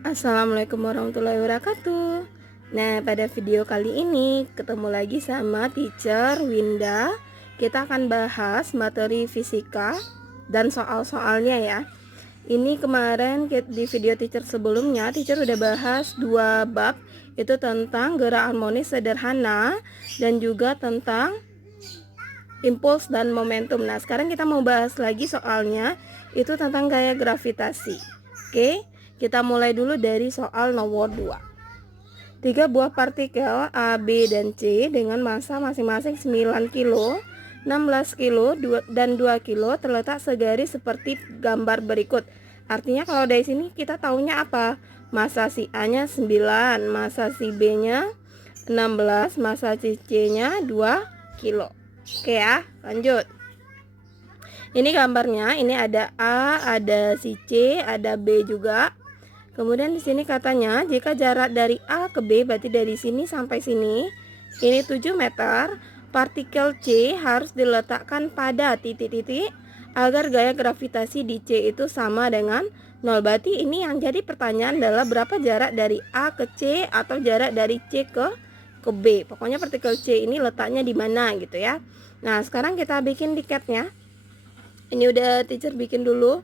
Assalamualaikum warahmatullahi wabarakatuh. Nah, pada video kali ini ketemu lagi sama teacher Winda. Kita akan bahas materi fisika dan soal-soalnya ya. Ini kemarin di video teacher sebelumnya, teacher udah bahas dua bab, itu tentang gerak harmonis sederhana dan juga tentang impuls dan momentum. Nah, sekarang kita mau bahas lagi soalnya, itu tentang gaya gravitasi. Oke, kita mulai dulu dari soal nomor 2. Tiga buah partikel A, B, dan C dengan massa masing-masing 9 kilo, 16 kilo, dan 2 kilo terletak segaris seperti gambar berikut. Artinya kalau dari sini kita taunya apa? Massa si A-nya 9, massa si B-nya 16, massa si C-nya 2 kilo. Oke ya, lanjut. Ini gambarnya, ini ada A, ada si C, ada B juga. Kemudian di sini katanya jika jarak dari A ke B, berarti dari sini sampai sini, ini 7 meter, partikel C harus diletakkan pada titik-titik agar gaya gravitasi di C itu sama dengan 0. Berarti ini yang jadi pertanyaan adalah berapa jarak dari A ke C atau jarak dari C ke B. Pokoknya partikel C ini letaknya di mana gitu ya. Nah, sekarang kita bikin diketnya. Ini udah teacher bikin dulu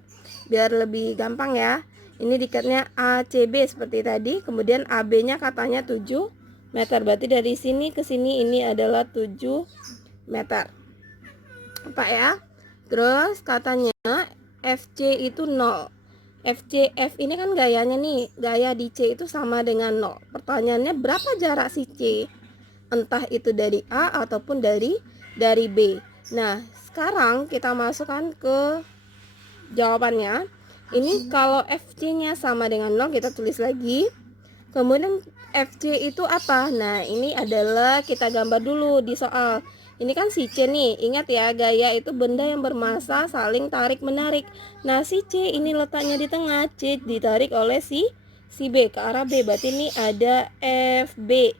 biar lebih gampang ya. Ini dikatnya ACB seperti tadi. Kemudian AB-nya katanya 7 meter. Berarti dari sini ke sini ini adalah 7 meter. Apa ya? Terus katanya FC itu 0. F ini kan gayanya nih. Gaya di C itu sama dengan 0. Pertanyaannya berapa jarak si C? Entah itu dari A ataupun dari B. Nah, sekarang kita masukkan ke jawabannya. Ini kalau FC-nya sama dengan 0, kita tulis lagi. Kemudian FC itu apa? Nah, ini adalah kita gambar dulu di soal. Ini kan si C nih. Ingat ya, gaya itu benda yang bermassa saling tarik-menarik. Nah, si C ini letaknya di tengah. C ditarik oleh si B ke arah B. Berarti ini ada FBC.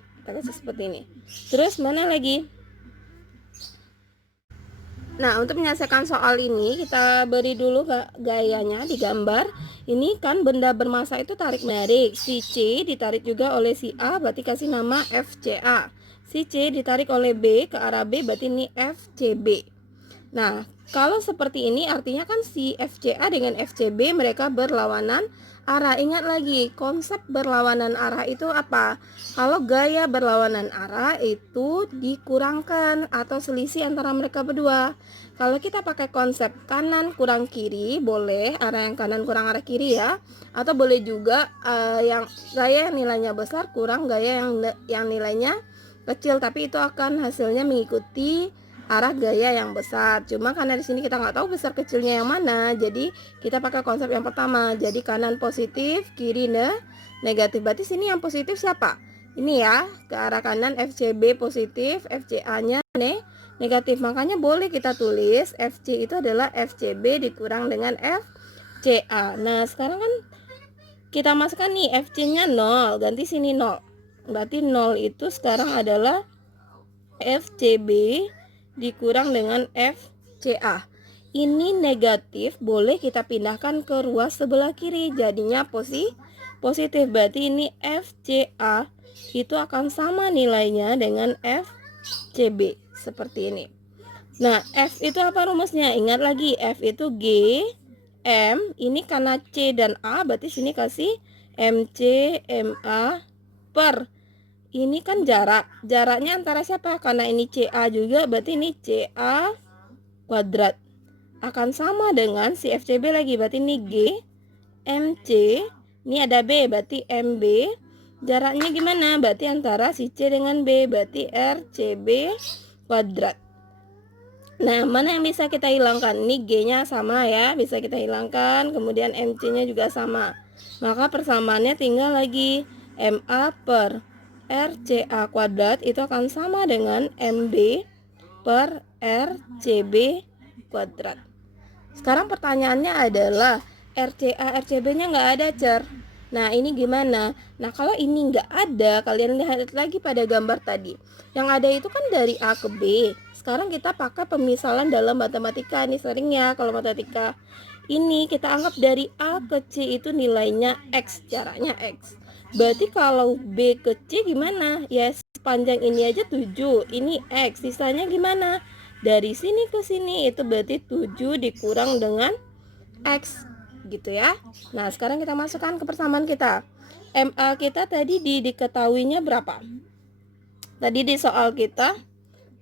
Kita kasih seperti ini. Terus mana lagi? Nah, untuk menyelesaikan soal ini, kita beri dulu gayanya di gambar. Ini kan benda bermassa itu tarik-menarik. Si C ditarik juga oleh si A, berarti kasih nama FCA. Si C ditarik oleh B ke arah B, berarti ini FCB. Nah, kalau seperti ini artinya kan si FCA dengan FCB mereka berlawanan arah. Ingat lagi, konsep berlawanan arah itu apa? Kalau gaya berlawanan arah itu dikurangkan atau selisih antara mereka berdua. Kalau kita pakai konsep kanan kurang kiri, boleh arah yang kanan kurang arah kiri ya. Atau boleh juga yang gaya yang nilainya besar kurang gaya yang nilainya kecil, tapi itu akan hasilnya mengikuti arah gaya yang besar. Cuma karena di sini kita nggak tahu besar kecilnya yang mana, jadi kita pakai konsep yang pertama. Jadi kanan positif, kiri negatif. Berarti sini yang positif siapa? Ini ya, ke arah kanan FCB positif, FCA-nya negatif. Makanya boleh kita tulis FC itu adalah FCB dikurang dengan FCA. Nah, sekarang kan kita masukkan nih FC-nya 0, ganti sini 0. Berarti 0 itu sekarang adalah FCB dikurang dengan FCA. Ini negatif, boleh kita pindahkan ke ruas sebelah kiri, jadinya positif. Berarti ini FCA itu akan sama nilainya dengan FCB seperti ini. Nah, F itu apa rumusnya? Ingat lagi, F itu G M. Ini karena C dan A, berarti sini kasih MC MA per. Ini kan jaraknya antara siapa? Karena ini CA juga, berarti ini CA kuadrat akan sama dengan si FCB lagi, berarti ini G MC. Ini ada B, berarti MB. Jaraknya gimana? Berarti antara si C dengan B, berarti RCB kuadrat. Nah, mana yang bisa kita hilangkan? Ini G-nya sama ya, bisa kita hilangkan. Kemudian MC-nya juga sama. Maka persamaannya tinggal lagi MA per RCA kuadrat itu akan sama dengan MB per RCB kuadrat. Sekarang pertanyaannya adalah RCA RCB-nya nggak ada, Cer. Nah, ini gimana? Nah, kalau ini nggak ada, kalian lihat lagi pada gambar tadi. Yang ada itu kan dari A ke B. Sekarang kita pakai pemisalan dalam matematika. Ini sering ya kalau matematika. Ini kita anggap dari A ke C itu nilainya X, jaraknya X. Berarti kalau B ke C gimana? Ya sepanjang ini aja 7, ini X, sisanya gimana? Dari sini ke sini itu berarti 7 dikurang dengan X gitu ya. Nah sekarang kita masukkan ke persamaan kita. MA kita tadi diketahuinya berapa? Tadi di soal kita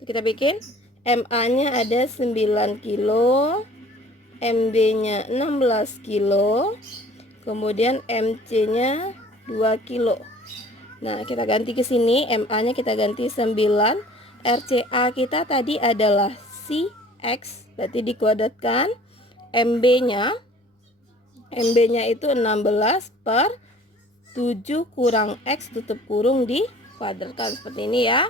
bikin MA nya ada 9 kilo, MB nya 16 kilo, kemudian MC nya 2 kilo. Nah kita ganti ke sini, MA nya kita ganti 9, RCA kita tadi adalah si X, berarti dikuadratkan. MB nya itu 16 per 7 kurang X tutup kurung dikuadratkan seperti ini ya.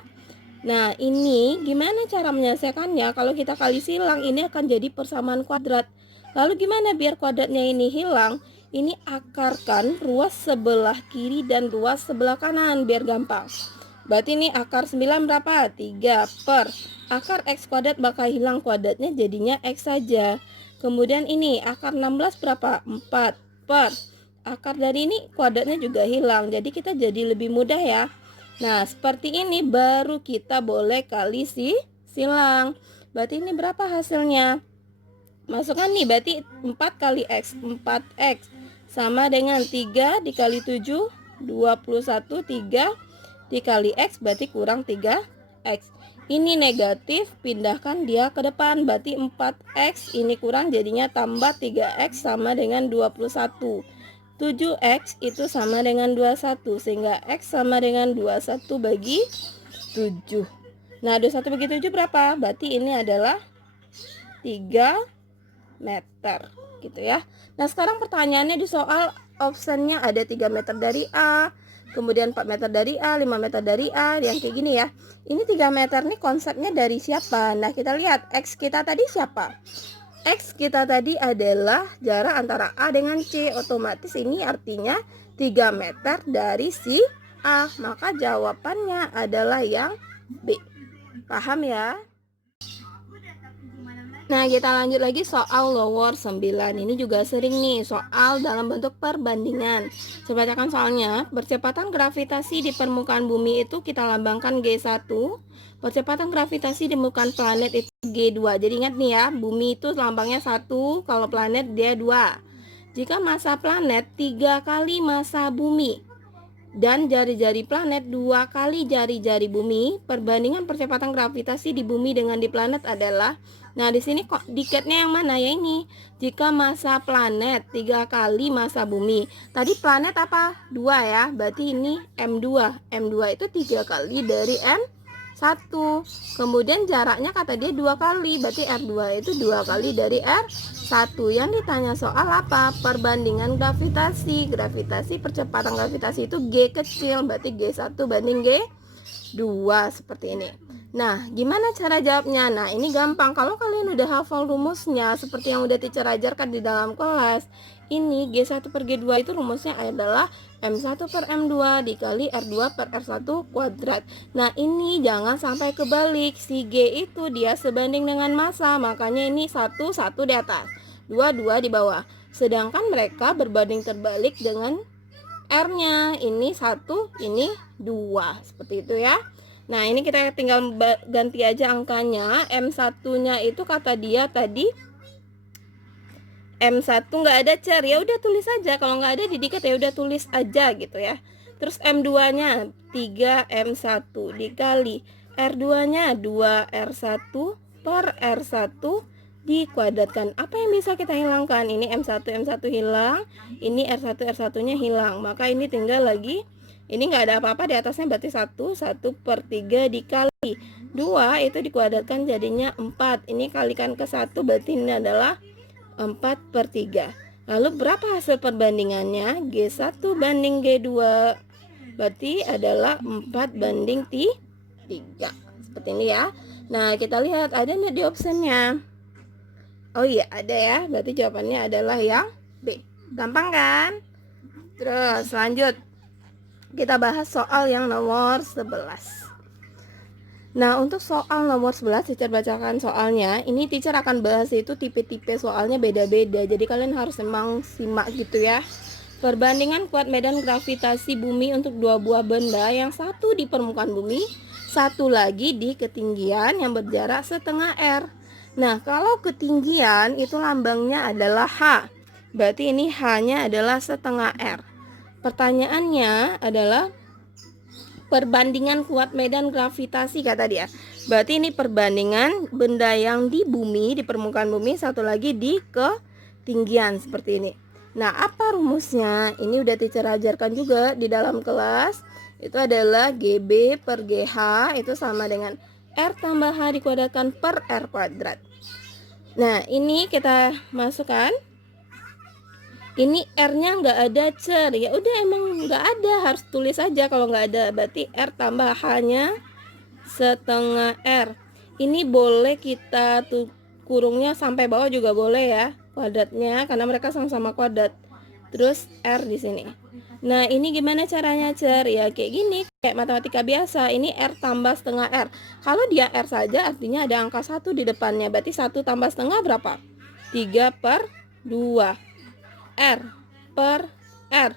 Nah ini gimana cara menyelesaikannya? Kalau kita kali silang ini akan jadi persamaan kuadrat. Lalu gimana biar kuadratnya ini hilang? Ini akarkan ruas sebelah kiri dan ruas sebelah kanan biar gampang. Berarti ini akar 9 berapa? 3 per akar X kuadrat bakal hilang, kuadratnya jadinya X saja. Kemudian ini akar 16 berapa? 4 per akar dari ini kuadratnya juga hilang. Jadi kita jadi lebih mudah ya. Nah seperti ini baru kita boleh kali silang. Berarti ini berapa hasilnya? Masukkan nih, berarti 4 kali X, 4X sama dengan 3 dikali 7 21, 3 dikali X berarti kurang 3X. Ini negatif, pindahkan dia ke depan, berarti 4X ini kurang, jadinya tambah 3X sama dengan 21. 7X itu sama dengan 21, sehingga X sama dengan 21 bagi 7. Nah 21 bagi 7 berapa? Berarti ini adalah 3 meter gitu ya. Nah sekarang pertanyaannya di soal optionnya ada 3 meter dari A, kemudian 4 meter dari A, 5 meter dari A, yang kayak gini ya. Ini 3 meter nih konsepnya dari siapa? Nah kita lihat X kita tadi siapa? X kita tadi adalah jarak antara A dengan C. Otomatis ini artinya 3 meter dari si A. Maka jawabannya adalah yang B. Paham ya? Nah kita lanjut lagi soal lower 9. Ini juga sering nih soal dalam bentuk perbandingan. Coba bacakan soalnya. Percepatan gravitasi di permukaan bumi itu kita lambangkan G1. Percepatan gravitasi di permukaan planet itu G2. Jadi ingat nih ya, bumi itu lambangnya 1, kalau planet dia 2. Jika massa planet 3 kali massa bumi dan jari-jari planet 2 kali jari-jari bumi, perbandingan percepatan gravitasi di bumi dengan di planet adalah, nah di sini kok diketnya yang mana ya ini? Jika massa planet 3 kali massa bumi. Tadi planet apa? 2 ya. Berarti ini M2. M2 itu 3 kali dari M1. Kemudian jaraknya kata dia 2 kali. Berarti R2 itu 2 kali dari R1. Yang ditanya soal apa? Perbandingan gravitasi. Gravitasi, percepatan gravitasi itu G kecil. Berarti G1 banding G2 seperti ini. Nah, gimana cara jawabnya? Nah, ini gampang. Kalau kalian udah hafal rumusnya seperti yang udah teacher ajarkan di dalam kelas, ini G1 per G2 itu rumusnya adalah M1 per M2 dikali R2 per R1 kuadrat. Nah, ini jangan sampai kebalik. Si G itu dia sebanding dengan massa, makanya ini 1 di atas, 2 di bawah. Sedangkan mereka berbanding terbalik dengan R-nya. Ini 1, ini 2. Seperti itu ya. Nah ini kita tinggal ganti aja angkanya. M1-nya itu kata dia tadi M1 nggak ada cer, ya udah tulis aja. Kalau nggak ada didikat ya udah tulis aja gitu ya. Terus M2-nya 3M1 dikali R2-nya 2R1 per R1 dikuadratkan. Apa yang bisa kita hilangkan? Ini M1 hilang, ini R1-nya hilang. Maka ini tinggal lagi, ini nggak ada apa-apa di atasnya, berarti 1 per 3 dikali 2 itu dikuadratkan jadinya 4. Ini kalikan ke 1 berarti ini adalah 4 per 3. Lalu berapa hasil perbandingannya? G1 banding G2 berarti adalah 4 banding 3. Seperti ini ya. Nah kita lihat ada nih di optionnya. Oh iya ada ya. Berarti jawabannya adalah yang B. Gampang kan? Terus lanjut, kita bahas soal yang nomor 11. Nah, untuk soal nomor 11 teacher bacakan soalnya. Ini teacher akan bahas itu tipe-tipe soalnya beda-beda. Jadi kalian harus memang simak gitu ya. Perbandingan kuat medan gravitasi bumi untuk dua buah benda, yang satu di permukaan bumi, satu lagi di ketinggian yang berjarak setengah R. Nah, kalau ketinggian itu lambangnya adalah H. Berarti ini H-nya adalah setengah R. Pertanyaannya adalah perbandingan kuat medan gravitasi kata dia. Berarti ini perbandingan benda yang di bumi, di permukaan bumi, satu lagi di ketinggian seperti ini. Nah, apa rumusnya? Ini udah teacher ajarkan juga di dalam kelas. Itu adalah GB per GH itu sama dengan R tambah H dikuadratkan per R kuadrat. Nah, ini kita masukkan. Ini R-nya nggak ada cer, ya udah emang nggak ada, harus tulis aja kalau nggak ada. Berarti R tambah H-nya setengah R. Ini boleh kita tuh kurungnya sampai bawah juga boleh ya, kuadratnya, karena mereka sama-sama kuadrat. Terus R di sini. Nah, ini gimana caranya cer? Ya kayak gini, kayak matematika biasa. Ini R tambah setengah R. Kalau dia R saja artinya ada angka 1 di depannya. Berarti 1 tambah setengah berapa? 3 per 2. R per R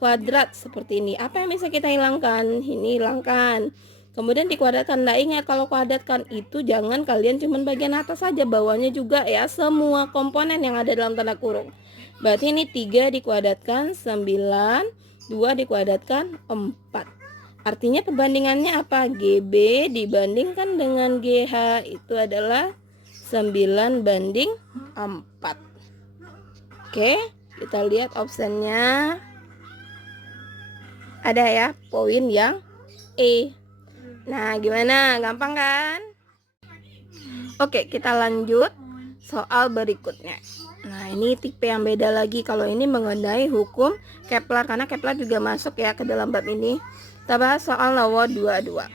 kuadrat seperti ini. Apa yang bisa kita hilangkan? Ini hilangkan. Kemudian dikuadratkan. Nah, ingat kalau kuadratkan itu jangan kalian cuma bagian atas saja, bawahnya juga ya, semua komponen yang ada dalam tanda kurung. Berarti ini 3 dikuadratkan 9, 2 dikuadratkan 4. Artinya perbandingannya apa? GB dibandingkan dengan GH itu adalah 9 banding 4. Oke, kita lihat optionnya. Ada ya, poin yang E. Nah, gimana? Gampang kan? Oke, kita lanjut soal berikutnya. Nah, ini tipe yang beda lagi. Kalau ini mengenai hukum Kepler, karena Kepler juga masuk ya ke dalam bab ini. Kita bahas soal nomor 22.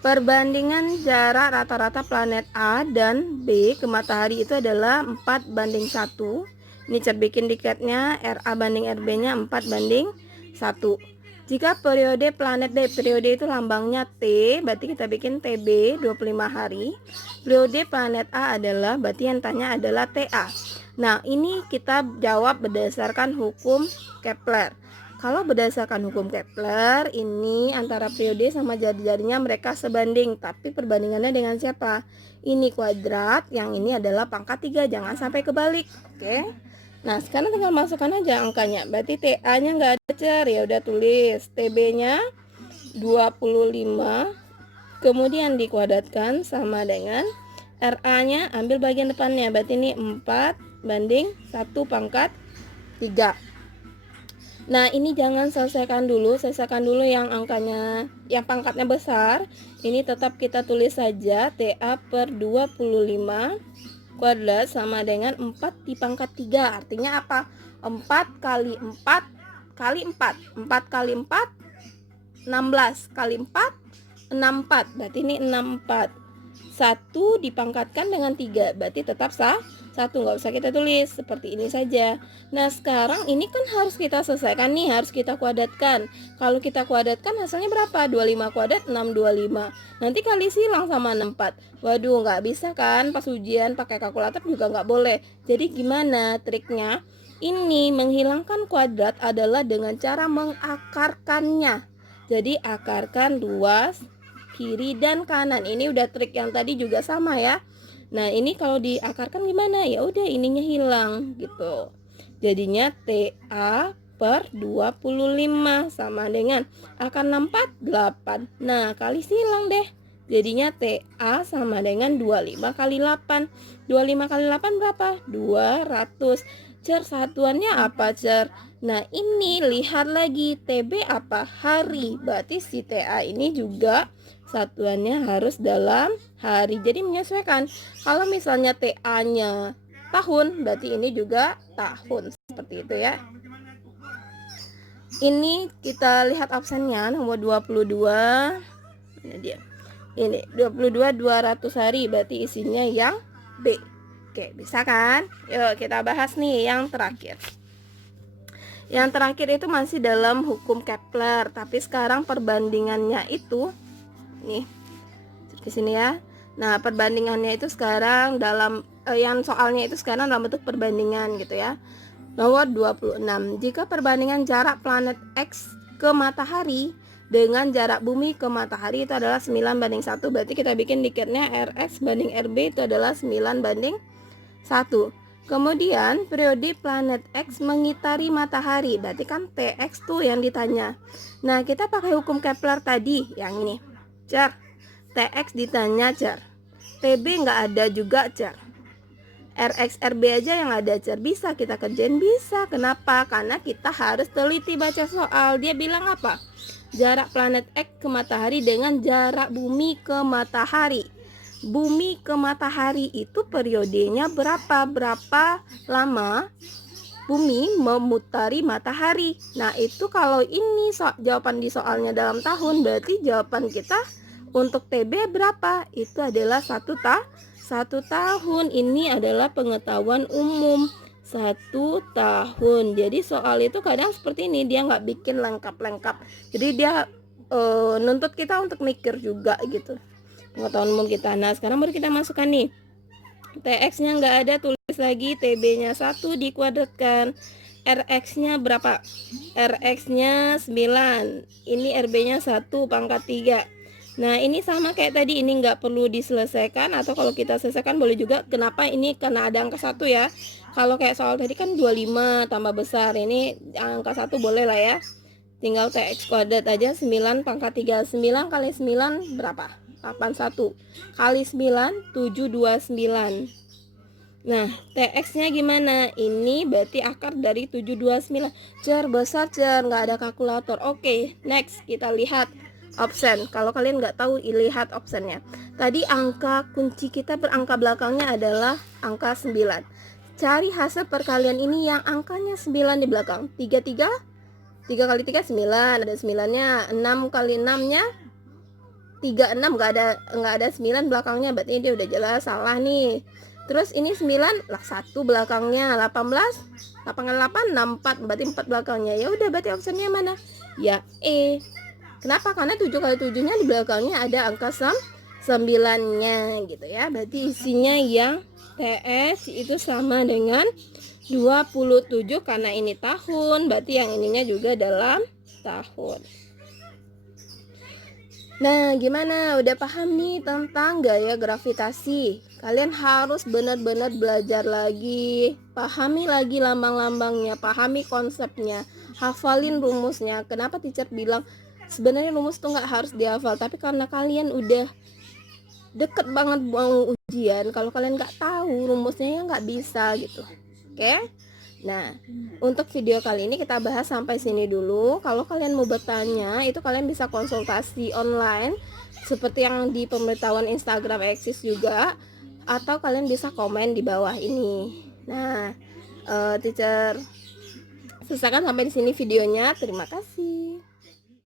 Perbandingan jarak rata-rata planet A dan B ke matahari itu adalah 4 banding 1. Ini cer bikin diketnya, RA banding RB-nya 4 banding 1. Jika periode planet D, periode itu lambangnya T, berarti kita bikin TB 25 hari. Periode planet A adalah, berarti yang tanya adalah TA. Nah, ini kita jawab berdasarkan hukum Kepler. Kalau berdasarkan hukum Kepler, ini antara periode sama jari-jarinya mereka sebanding. Tapi perbandingannya dengan siapa? Ini kuadrat, yang ini adalah pangkat 3, jangan sampai kebalik. Oke. Nah, sekarang tinggal masukkan aja angkanya. Berarti TA-nya nggak ada cer, ya udah tulis. TB-nya 25, kemudian dikuadratkan sama dengan RA-nya, ambil bagian depannya. Berarti ini 4 banding 1 pangkat 3. Nah, ini jangan selesaikan dulu yang angkanya, yang pangkatnya besar. Ini tetap kita tulis saja TA per 25 kuadrat sama dengan 4 di pangkat 3. Artinya apa? 4 kali 4 kali 4. 4 kali 4 16 kali 4 64. Berarti ini 64. 1 dipangkatkan dengan 3. Berarti tetap sah 1, nggak usah kita tulis, seperti ini saja. Nah, sekarang ini kan harus kita selesaikan nih, harus kita kuadratkan. Kalau kita kuadratkan hasilnya berapa? 25 kuadrat 625. Nanti kali silang sama 64. Waduh, nggak bisa kan, pas ujian pakai kalkulator juga nggak boleh. Jadi gimana triknya? Ini menghilangkan kuadrat adalah dengan cara mengakarkannya. Jadi akarkan luas kiri dan kanan. Ini udah trik yang tadi juga sama ya. Nah, ini kalau diakarkan gimana? Ya udah ininya hilang gitu. Jadinya TA per 25 sama dengan akar 64 8. Nah, kali silang deh. Jadinya TA sama dengan 25 kali 8. 25 kali 8 berapa? 200. Cer, satuannya apa cer? Nah, ini lihat lagi TB apa? Hari. Berarti si TA ini juga satuannya harus dalam hari. Jadi menyesuaikan. Kalau misalnya TA-nya tahun, berarti ini juga tahun. Seperti itu ya. Ini kita lihat absennya nomor 22. Ini dia. Ini 22 200 hari, berarti isinya yang B. Oke, bisa kan? Yuk kita bahas nih yang terakhir. Yang terakhir itu masih dalam hukum Kepler, tapi sekarang perbandingannya itu nih di sini ya. Nah, perbandingannya itu sekarang dalam yang soalnya itu sekarang dalam bentuk perbandingan gitu ya. Nomor 26. Jika perbandingan jarak planet X ke matahari dengan jarak bumi ke matahari itu adalah 9:1, berarti kita bikin dikitnya RX banding RB itu adalah 9:1. Kemudian periode planet X mengitari matahari, berarti kan TX tuh yang ditanya. Nah, kita pakai hukum Kepler tadi yang ini. Cer, TX ditanya cer, TB nggak ada juga cer, RX RB aja yang ada cer. Bisa kita kerjain? Bisa. Kenapa? Karena kita harus teliti baca soal. Dia bilang apa? Jarak planet X ke matahari dengan jarak bumi ke matahari. Bumi ke matahari itu periodenya berapa? Berapa lama bumi memutari matahari? Nah, itu kalau ini jawaban di soalnya dalam tahun, berarti jawaban kita untuk TB berapa? Itu adalah 1 tahun. Ini adalah pengetahuan umum 1 tahun. Jadi soal itu kadang seperti ini, dia nggak bikin lengkap-lengkap. Jadi dia nuntut kita untuk mikir juga gitu, pengetahuan umum kita. Nah, sekarang baru kita masukkan nih. TX-nya nggak ada, tulis lagi. TB-nya 1 dikuadratkan. RX-nya berapa? RX-nya 9. Ini RB-nya 1 pangkat 3. Nah, ini sama kayak tadi, ini nggak perlu diselesaikan, atau kalau kita selesaikan boleh juga. Kenapa? Ini karena ada angka 1 ya. Kalau kayak soal tadi kan 25 tambah besar, ini angka 1 boleh lah ya. Tinggal TX kuadrat aja. 9 pangkat 3. 9 kali 9 berapa? 81. Kali 9 729. Nah, TX-nya gimana? Ini berarti akar dari 729. Cer, besar cer, nggak ada kalkulator. Oke, next kita lihat option. Kalau kalian nggak tahu, lihat optionnya. Tadi angka kunci kita berangka belakangnya adalah angka 9. Cari hasil perkalian ini yang angkanya 9 di belakang. 3 kali 3 9, ada 9-nya. 6 kali 6-nya 36, nggak ada 9 belakangnya, berarti dia udah jelas salah nih. Terus ini 9 lah 1 belakangnya. 18 8 kali 8 64, berarti 4 belakangnya. Ya udah, berarti optionnya mana? Ya E. Kenapa? Karena 7 kali 7-nya di belakangnya ada angka 9-nya gitu ya. Berarti isinya yang TS itu sama dengan 27, karena ini tahun, berarti yang ininya juga dalam tahun. Nah, gimana? Udah paham nih tentang gaya gravitasi? Kalian harus benar-benar belajar lagi, pahami lagi lambang-lambangnya, pahami konsepnya, hafalin rumusnya. Kenapa teacher bilang sebenarnya rumus tuh nggak harus dihafal, tapi karena kalian udah deket banget mau ujian, kalau kalian nggak tahu rumusnya ya nggak bisa gitu. Oke? Nah, untuk video kali ini kita bahas sampai sini dulu. Kalau kalian mau bertanya, itu kalian bisa konsultasi online seperti yang di pemberitahuan Instagram Eksis juga, atau kalian bisa komen di bawah ini. Nah, teacher selesaikan sampai di sini videonya. Terima kasih.